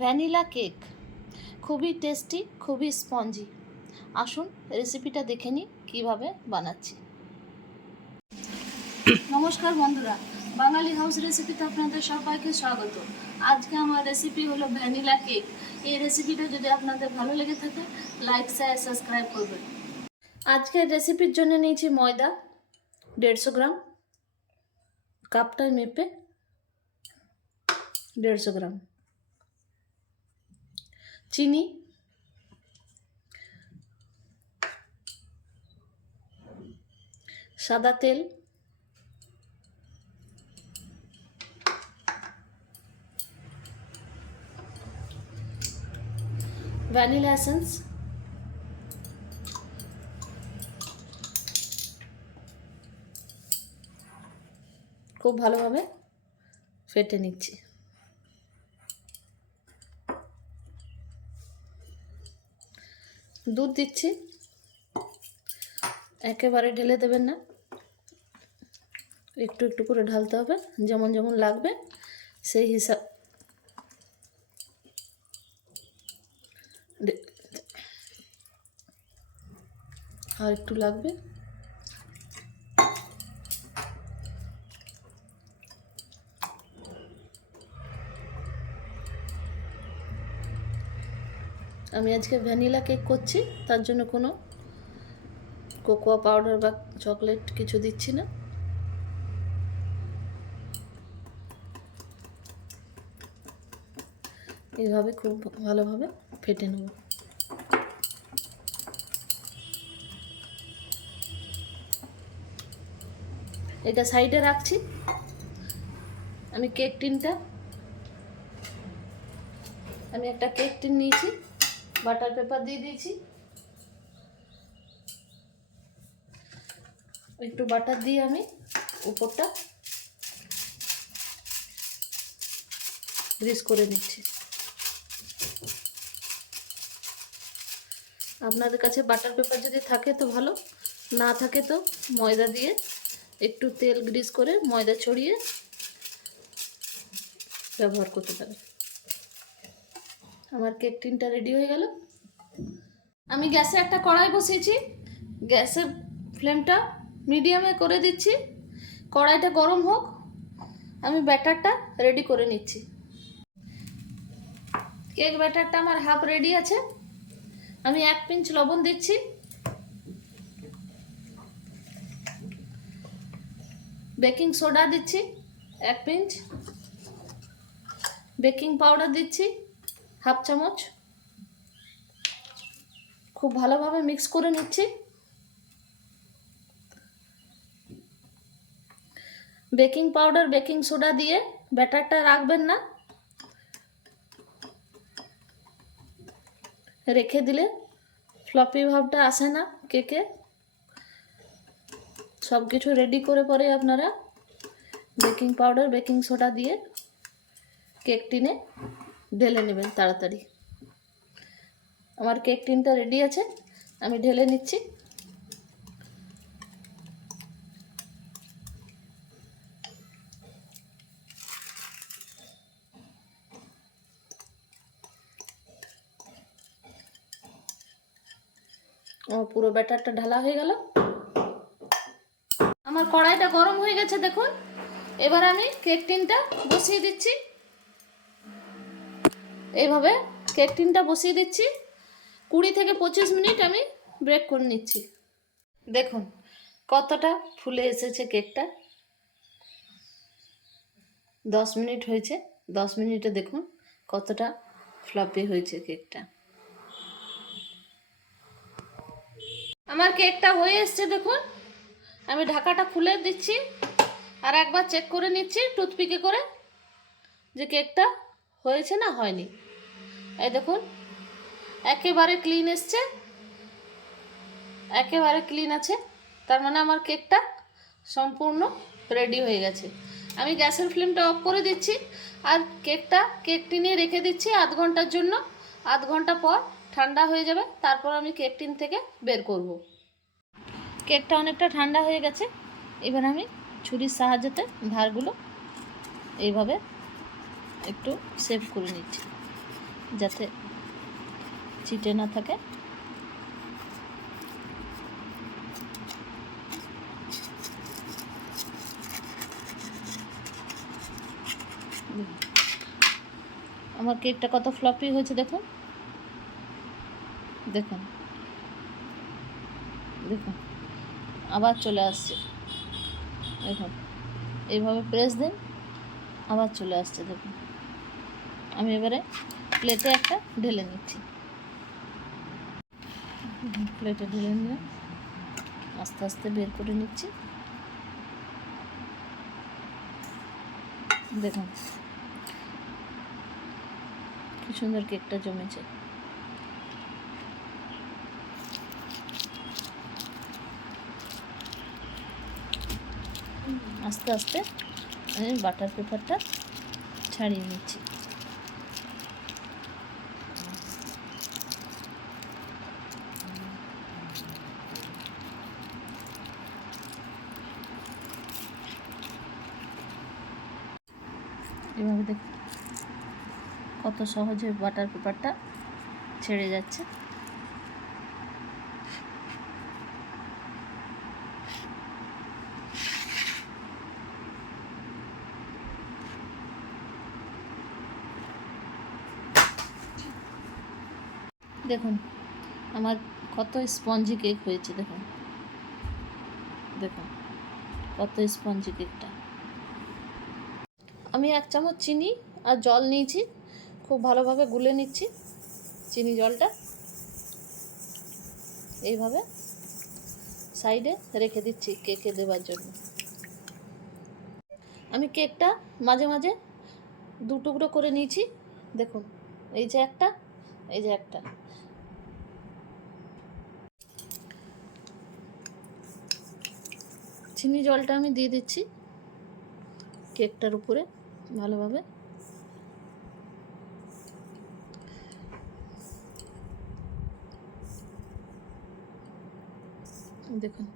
Vanilla cake. খুবই tasty, খুবই spongy. আসুন রেসিপিটা দেখে নিই কীভাবে বানাচ্ছি। নমস্কার বন্ধুরা, বাঙালি হাউস রেসিপিতে আপনাদের সবাইকে স্বাগত। আজকে আমার রেসিপি হলো ভ্যানিলা কেক। এই রেসিপিটা যদি আপনাদের ভালো লেগে থাকে, লাইক, শেয়ার, সাবস্ক্রাইব করবেন। আজকের রেসিপির জন্য নিয়েছি ময়দা, দেড়শো গ্রাম। কাপটায় মেপে দেড়শো গ্রাম। চিনি। সাদা তেল। Vanilla essence. খুব ভালোভাবে ফেটে নিচ্ছি। দুধ দিচ্ছি। একেবারে ঢেলে দেবেন না। একটু একটু করে ঢালতে হবে, যেমন যেমন লাগবে সেই হিসাব আর একটু লাগবে। আমি আজকে ভ্যানিলা কেক করছি, তার জন্য কোনো কোকোয়া পাউডার বা চকলেট কিছু দিচ্ছি না। এইভাবে খুব ভালোভাবে ফেটে নেব। এটা সাইডে রাখছি। আমি কেক টিনটা, আমি একটা কেক টিন নিয়েছি। বাটার পেপার দিয়ে দিয়েছি। একটু বাটার দিয়ে আমি উপরটা। গ্রিস করে নিচ্ছি। আপনাদের কাছে বাটার পেপার যদি থাকে তো ভালো, না থাকে তো ময়দা দিয়ে একটু তেল গ্রিস করে ময়দা ছড়িয়ে ব্যবহার করতে পারে আমার কেক টিনটা রেডি হয়ে গেল। আমি গ্যাসে একটা কড়াই বসিয়েছি। গ্যাসের ফ্লেমটা মিডিয়ামে করে দিচ্ছি। কড়াইটা গরম হোক, আমি ব্যাটারটা রেডি করে নিচ্ছি। কেক ব্যাটারটা আমার হাফ রেডি আছে। আমি এক পিঞ্চ লবণ দিচ্ছি। বেকিং সোডা দিচ্ছি, এক পিঞ্চ বেকিং পাউডার দিচ্ছি। হাফ চামচ। খুব ভালোভাবে মিক্স করে নিচ্ছি। বেকিং পাউডার বেকিং সোডা দিয়ে ব্যাটারটা রাখবেন না। রেখে দিলে ফ্লপি ভাবটা আসে না কেকে সব কিছু রেডি করে পরে আপনারা বেকিং পাউডার বেকিং সোডা দিয়ে কেক টিনে ঢেলে নেবেন তাড়াতাড়ি। আমার কেক টিনটা রেডি আছে, আমি ঢেলে নিচ্ছি। পুরো ব্যাটারটা ঢালা হয়ে গেল। আমার কড়াইটা গরম হয়ে গেছে, দেখুন। এবার আমি কেক টিনটা বসিয়ে দিচ্ছি। এইভাবে কেক টিনটা বসিয়ে দিচ্ছি। কুড়ি থেকে পঁচিশ মিনিট আমি ব্রেক করে নিচ্ছি। দেখুন, কতটা ফুলে এসেছে কেকটা। দশ মিনিট হয়েছে। দশ মিনিটে দেখুন কতটা ফ্লপি হয়েছে কেকটা। আমার কেকটা হয়ে এসছে দেখুন। আমি ঢাকাটা খুলে দিচ্ছি আর একবার চেক করে নিচ্ছি টুথপিকে করে যে কেকটা হয়েছে না হয়নি। এই দেখুন, একেবারে ক্লিন এসছে, একেবারে ক্লিন আছে। তার মানে আমার কেকটা সম্পূর্ণ রেডি হয়ে গেছে। আমি গ্যাসের ফ্লেমটা অফ করে দিচ্ছি, আর কেকটা কেকটি নিয়ে রেখে দিচ্ছি আধ ঘণ্টার জন্য। আধ ঘণ্টা পর ঠান্ডা হয়ে যাবে, তারপর আমি কেকটিন থেকে বের করব। কেকটা অনেকটা ঠান্ডা হয়ে গেছে, এবার আমি ছুরির সাহায্যতে ধারগুলো এইভাবে একটু সেভ করে নিচ্ছি। যাতে চিটে না থাকে। আমার কেকটা কত ফ্লপি হয়েছে দেখুন। দেখুন। দেখুন। আবার চলে আসছে। দেখুন। এইভাবে প্রেস দিন, আবার চলে আসছে, দেখুন। আমি এবারে প্লেটে একটা ঢেলে নিচ্ছি। প্লেটে ঢেলে নিয়ে আস্তে আস্তে বের করে নিচ্ছি। দেখুন, কি সুন্দর কেকটা জমেছে। আস্তে আস্তে আমি বাটার পেপারটা ছাড়িয়ে নিচ্ছি। এভাবে দেখ। কত সহজে বাটার পেপারটা ছেড়ে যাচ্ছে। দেখুন, আমার কত স্পঞ্জি কেক হয়েছে, দেখুন। দেখুন, কত স্পঞ্জি কেকটা আমি এক চামচ চিনি আর জল নিয়েছি। খুব ভালোভাবে গুলে নিচ্ছি চিনি জলটা। এইভাবে সাইডে রেখে দিচ্ছি কেকে দেওয়ার জন্য। আমি কেকটা মাঝে মাঝে দু টুকরো করে নিয়েছি। দেখুন, এই যে একটা, এই যে একটা। চিনি জলটা আমি দিয়ে দিচ্ছি কেকটার উপরে। ভালোভাবে? দেখুন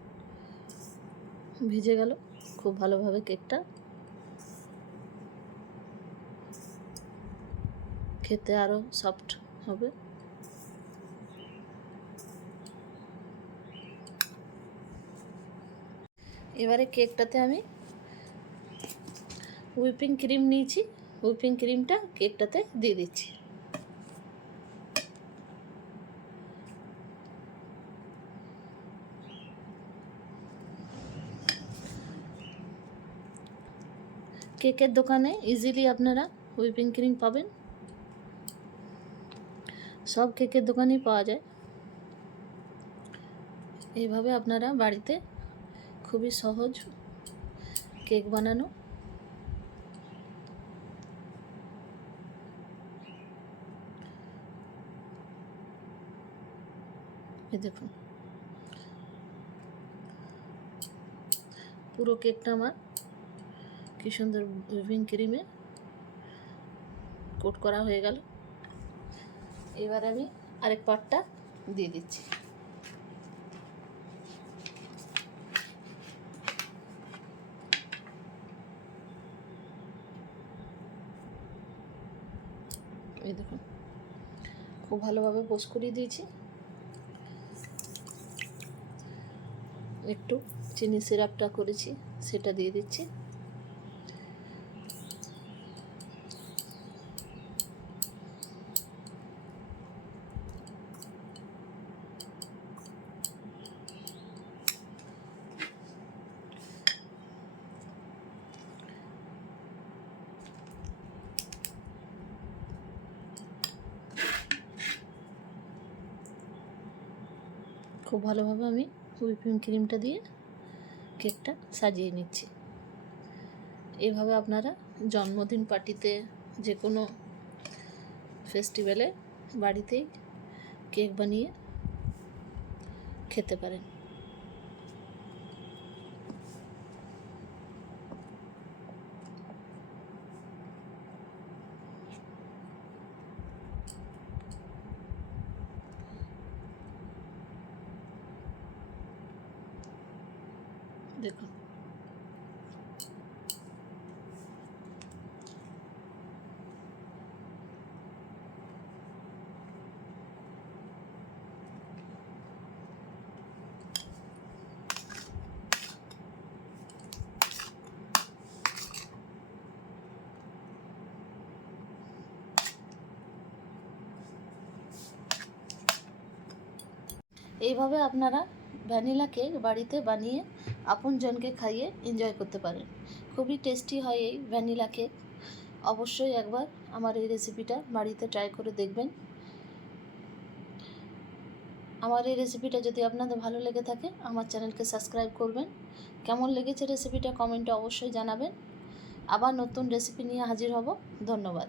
ভিজে গেল খুব ভালোভাবে কেকটা। খেতে আরও সফট হবে। এবারে কেকটাতে আমি হুইপিং ক্রিম নিয়েছি হুইপিং ক্রিমটা কেকটাতে দিয়ে দিচ্ছি। কেকের দোকানে ইজিলি আপনারা হুইপিং ক্রিম পাবেন। সব কেকের দোকানেই পাওয়া যায়। এইভাবে আপনারা বাড়িতে খুবই সহজ কেক বানানো। এই দেখুন। পুরো কেকটা আমার কি সুন্দর হুইপিং ক্রিমে কোট করা হয়ে গেল। এবার আমি আরেক পার্টটা দিয়ে দিচ্ছি। এই দেখুন, খুব ভালোভাবে পোস্ট করিয়ে দিয়েছি। একটু চিনি সিরাপটা করেছি সেটা দিয়ে দিচ্ছি। খুব ভালোভাবে আমি হুইপিং ক্রিমটা দিয়ে কেকটা সাজিয়ে নিচ্ছি। এভাবে আপনারা জন্মদিন পার্টিতে যে কোনো ফেস্টিভ্যালে বাড়িতেই কেক বানিয়ে খেতে পারেন। দেখুন। এইভাবে আপনারা ভ্যানিলা কেক বাড়িতে বানিয়ে আপনজনকে খাইয়ে এনজয় করতে পারেন। খুবই টেস্টি হয় এই ভ্যানিলা কেক অবশ্যই একবার আমার এই রেসিপিটা বাড়িতে ট্রাই করে দেখবেন। আমার এই রেসিপিটা যদি আপনাদের ভালো লেগে থাকে, আমার চ্যানেলকে সাবস্ক্রাইব করবেন। কেমন লেগেছে রেসিপিটা কমেন্টে অবশ্যই জানাবেন। আবার নতুন রেসিপি নিয়ে হাজির হব। ধন্যবাদ।